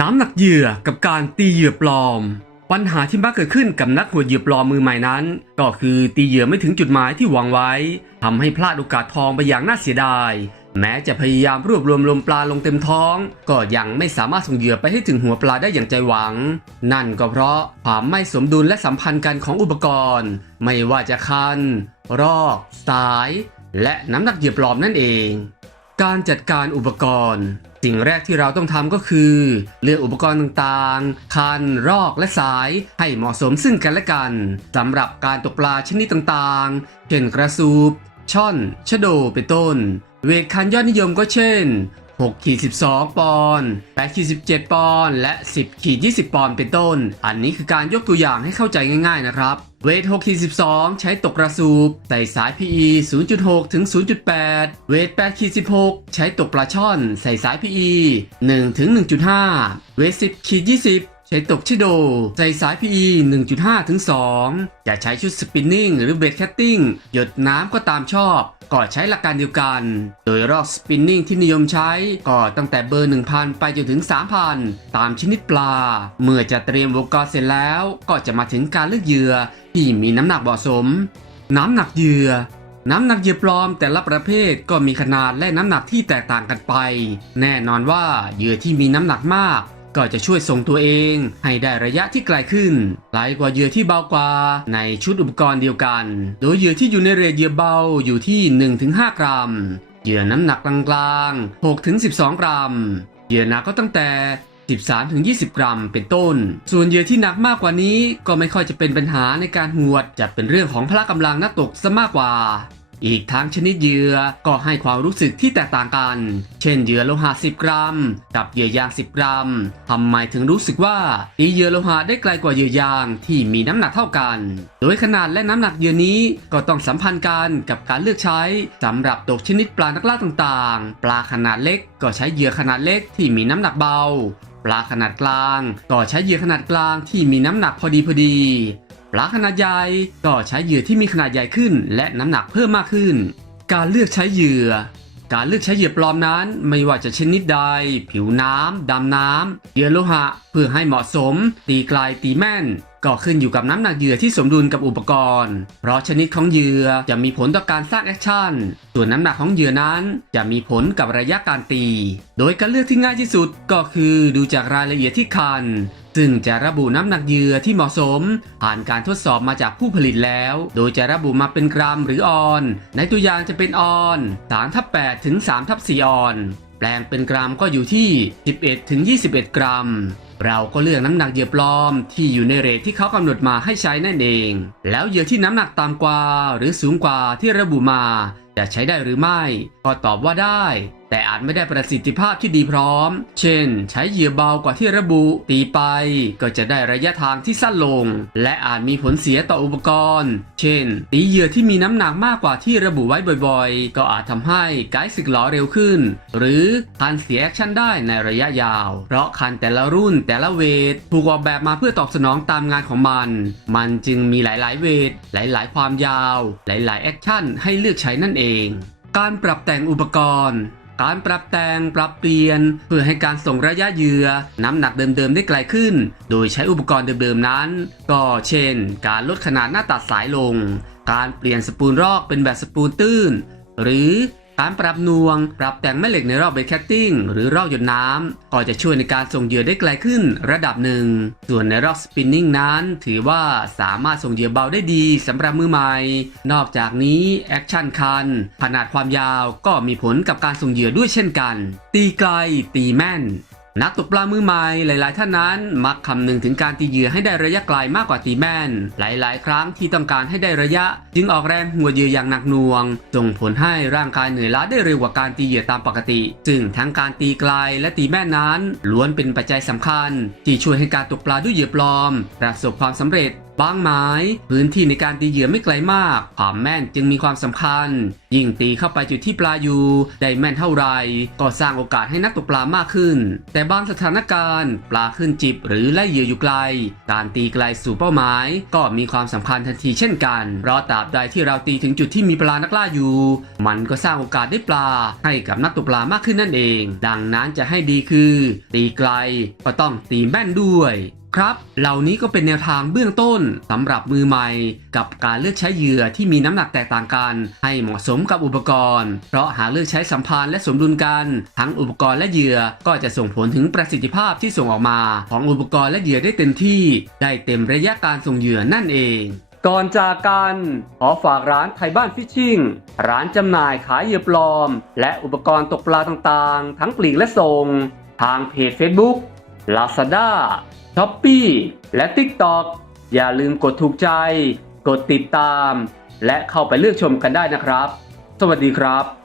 น้ำหนักเหยื่อกับการตีเหยื่อปลอม ปัญหาที่มักเกิดขึ้นกับนักหัวเหยื่อปลอมมือใหม่นั้น ก็คือตีเหยื่อไม่ถึงจุดหมายที่หวังไว้ทำให้พลาดโอกาสทองไปอย่างน่าเสียดาย แม้จะพยายามรวบรวมลมปลาลงเต็มท้อง ก็ยังไม่สามารถส่งเหยื่อไปให้ถึงหัวปลาได้อย่างใจหวัง นั่นก็เพราะความไม่สมดุลและสัมพันธ์กันของอุปกรณ์ ไม่ว่าจะคัน รอก สาย และน้ำหนักเหยื่อปลอมนั่นเอง การจัดการอุปกรณ์ สิ่งแรกที่เราต้องทำก็คือ เลือกอุปกรณ์ต่างๆ คัน รอกและสายให้เหมาะสมซึ่งกันและกันสำหรับการตกปลาชนิดต่างๆ เช่นกระสูบช่อน ชะโดเป็นต้น เวทคันยอดนิยมก็เช่น 6ขีด12 ปอนด์8ขีด17 ปอนด์และ 10ขีด20 ปอนด์เป็นต้น อันนี้คือการยกตัวอย่างให้เข้าใจง่ายๆนะครับ เวท6ขีด12 ใช้ตกกระสูบใส่สาย PE 0.6 ถึง 0.8 เวท8ขีด16 ใช้ตกปลาช่อน ใส่สาย PE 1 ถึง 1.5 เวท10ขีด20ใช้ตกชิโด ใส่สาย PE 1.5 ถึง2จะใช้ชุดสปินนิ่งหรือเบดแคตติ้งหยดน้ำก็ตามชอบ ก็ใช้หลักการเดียวกัน โดยรอกสปินนิ่งที่นิยมใช้ก็ตั้งแต่เบอร์ 1,000 ไปจนถึง 3,000 ตามชนิดปลา เมื่อจะเตรียมอุปกรณ์เสร็จแล้วก็จะมาถึงการเลือกเหยื่อที่มีน้ำหนักเหมาะสม น้ำหนักเหยื่อน้ำหนักเหยื่อปลอมแต่ละประเภทก็มีขนาดและน้ำหนักที่แตกต่างกันไป แน่นอนว่าเหยื่อที่มีน้ำหนักมาก ก็จะช่วยส่งตัวเอง ให้ได้ระยะที่ไกลขึ้นไกลกว่าเหยื่อที่เบากว่า ในชุดอุปกรณ์เดียวกัน โดยเหยื่อที่อยู่ในเรทเหยื่อเบาอยู่ที่ 1-5 กรัม เหยื่อน้ำหนักกลางๆ6-12 กรัม เหยื่อหนักก็ตั้งแต่ 13-20 กรัมเป็นต้น ส่วนเหยื่อที่หนักมากกว่านี้ก็ไม่ค่อยจะเป็นปัญหาในการหวดจะเป็นเรื่องของพละกำลังนักตกซะมากกว่า อีกทั้งชนิดเหยื่อก็ให้ความรู้สึกที่แตกต่างกัน เช่นเหยื่อโลหะ 10 กรัม กับเหยื่อยาง 10 กรัมทำไมถึงรู้สึกว่าตีเหยื่อโลหะได้ไกลกว่าเหยื่อยางที่มีน้ำหนักเท่ากัน โดยขนาดและน้ำหนักเหยื่อนี้ก็ต้องสัมพันธ์กันกับการเลือกใช้สำหรับตกชนิดปลานักล่าต่างๆ ปลาขนาดเล็กก็ใช้เหยื่อขนาดเล็กที่มีน้ำหนักเบาปลาขนาดกลาง ก็ใช้เหยื่อขนาดกลางที่มีน้ำหนักพอดีพอดี ปลาขนาดใหญ่ก็ใช้เหยื่อที่มีขนาดใหญ่ขึ้น และน้ำหนักเพิ่มมากขึ้น การเลือกใช้เหยื่อ การเลือกใช้เหยื่อปลอมนั้น ไม่ว่าจะชนิดใด ผิวน้ำดำน้ำเหยื่อโลหะ เพื่อให้เหมาะสม ตีไกลตีแม่น ก็ขึ้นอยู่กับน้ำหนักเหยื่อที่สมดุลกับอุปกรณ์ เพราะชนิดของเหยื่อจะมีผลต่อการสร้างแอคชั่น ส่วนน้ำหนักของเหยื่อนั้นจะมีผลกับระยะการตี โดยการเลือกที่ง่ายที่สุดก็คือดูจากรายละเอียดที่คัน ซึ่งจะระบุน้ำหนักเหยื่อที่เหมาะสม ผ่านการทดสอบมาจากผู้ผลิตแล้ว โดยจะระบุมาเป็นกรัมหรือออน ในตัวอย่างจะเป็นออน3ทับ8ถึง3ทับ4ออน แปลงเป็นกรัมก็อยู่ที่ 11ถึง21 กรัม เราก็เลือกน้ำหนักเหยื่อปลอม ที่อยู่ในเรทที่เขากำหนดมาให้ใช้นั่นเอง แล้วเหยื่อที่น้ำหนักต่ำกว่า หรือสูงกว่าที่ระบุมา จะใช้ได้หรือไม่ ก็ตอบว่าได้ แต่อาจไม่ได้ประสิทธิภาพที่ดีพร้อม เช่น ใช้เหยื่อเบากว่าที่ระบุ ตีไป ก็จะได้ระยะทางที่สั้นลง และอาจมีผลเสียต่ออุปกรณ์ เช่น ตีเหยื่อที่มีน้ำหนักมากกว่าที่ระบุไว้บ่อยๆ ก็อาจทำให้ไกด์สึกหลอเร็วขึ้น หรือคันเสียแอคชั่นได้ในระยะยาว เพราะคันแต่ละรุ่นแต่ละเวทถูกออกแบบมาเพื่อตอบสนองตามงานของมัน มันจึงมีหลาย ๆ เวท หลาย ๆ ความยาว หลาย ๆ แอคชั่นให้เลือกใช้นั่นเอง การปรับแต่งอุปกรณ์ การปรับแต่งปรับเปลี่ยน เพื่อให้การส่งระยะเยือน้ำหนักเดิม ๆ ได้ไกลขึ้น โดยใช้อุปกรณ์เดิม ๆ นั้น ก็เช่น การลดขนาดหน้าตัดสายลง การเปลี่ยนสปูลรอกเป็นแบบสปูลตื้น หรือ การปรับนวง ปรับแต่งแม่เหล็กในรอบเบรคแคตติ้งหรือรอบหยดน้ำก็จะช่วยในการส่งเหยื่อได้ไกลขึ้นระดับหนึ่ง ส่วนในรอบสปินนิ่งนั้น ถือว่าสามารถส่งเหยื่อเบาได้ดีสำหรับมือใหม่ นอกจากนี้แอคชั่นคัน ขนาดความยาวก็มีผลกับการส่งเหยื่อด้วยเช่นกัน ตีไกล ตีแม่น นักตกปลามือใหม่หลายๆ ท่านนั้น มักคำนึงถึงการตีเหยื่อให้ได้ระยะไกลมากกว่าตีแม่น หลายๆ ครั้งที่ต้องการให้ได้ระยะ จึงออกแรงหัวเหยื่ออย่างหนักหน่วงส่งผลให้ร่างกายเหนื่อยล้าได้เร็วกว่าการตีเหยื่อตามปกติ ซึ่งทั้งการตีไกลและตีแม่นนั้น ล้วนเป็นปัจจัยสำคัญ ที่ช่วยให้การตกปลาด้วยเหยื่อปลอม ประสบความสำเร็จบางหมายพื้นที่ในการตีเหยื่อไม่ไกลมาก ความแม่นจึงมีความสำคัญ ยิ่งตีเข้าไปจุดที่ปลาอยู่ ได้แม่นเท่าไร ก็สร้างโอกาสให้นักตกปลามากขึ้น แต่บางสถานการณ์ ปลาขึ้นจิบหรือไล่เหยื่ออยู่ไกล การตีไกลสู่เป้าหมาย ก็มีความสำคัญทันทีเช่นกัน เพราะตราบใดที่เราตีถึงจุดที่มีปลานักล่าอยู่ มันก็สร้างโอกาสได้ปลา ให้กับนักตกปลามากขึ้นนั่นเอง ดังนั้นจะให้ดีคือ ตีไกลก็ต้องตีแม่นด้วย ครับ เหล่านี้ก็เป็นแนวทางเบื้องต้นสำหรับมือใหม่ กับการเลือกใช้เหยื่อที่มีน้ำหนักแตกต่างกัน ให้เหมาะสมกับอุปกรณ์ เพราะหากเลือกใช้สัมพันธ์และสมดุลกัน ทั้งอุปกรณ์และเหยื่อก็จะส่งผลถึงประสิทธิภาพที่ส่งออกมา ของอุปกรณ์และเหยื่อได้เต็มที่ ได้เต็มระยะการส่งเหยื่อนั่นเองก่อนจากกัน ขอฝากร้านไทยบ้านฟิชชิ่ง ร้านจำหน่ายขายเหยื่อปลอม และอุปกรณ์ตกปลาต่างๆ ทั้งปลีกและส่ง ทางเพจ Facebook Lazada s h อ p e e และ TikTok อย่าลืมกดถูกใจ กดติดตาม และเข้าไปเลือกชมกันได้นะครับ สวัสดีครับ